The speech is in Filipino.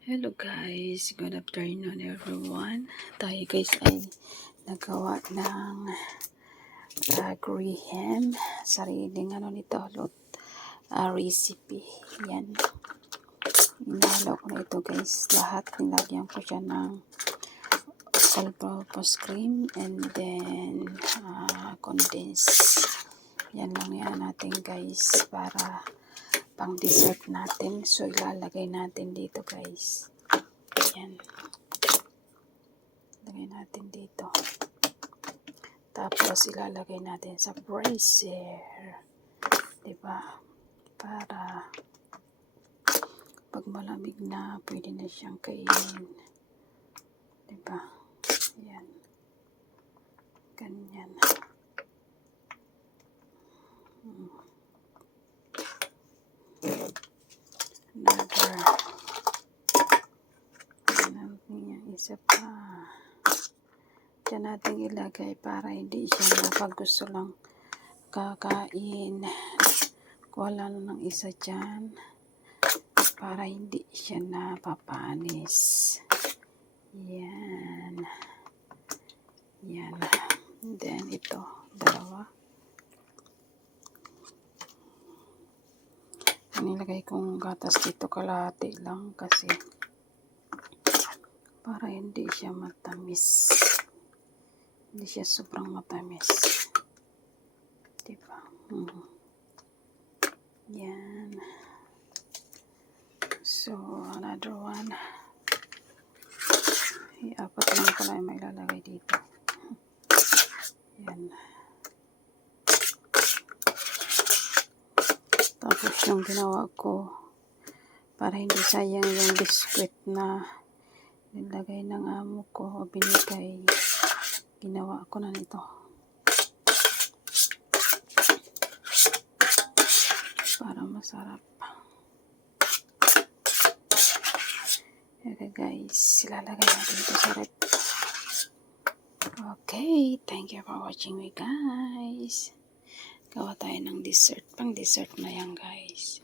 Hello guys, good afternoon everyone. Tayo guys ay nagawa ng graham, sariling recipe. Yan. Inahalo ko na ito guys. Lahat nilagyan ko siya ng all-purpose cream and then condensed. Yan lang yan natin guys para pang dessert natin. So ilalagay natin dito guys. Yan. Lagay natin dito. Tapos ilalagay natin sa freezer. Diba? Para pag malamig na, pwede na siyang kainin. Diba? Yan. Ganyan. Another. Isa pa. Diyan natin ilagay para hindi siya pag gusto lang kakain. Wala na ng isa dyan. Para hindi siya napapanis. Yan. Yan. Then ito. Dalawa. Nilagay kong gatas dito kalahati lang kasi para hindi siya matamis. Hindi siya sobrang matamis. Diba? Yan. So, another one. Apat lang pala yung may lalagay dito. Yan. Tapos yung ginawa ko para hindi sayang yung biscuit na nilagay ng amo ko o binigay. Ginawa ko na nito. Para masarap. Okay guys, ilalagay natin ito sa rep. Okay, thank you for watching me guys. Gawa tayo ng dessert. Pang dessert na yan guys.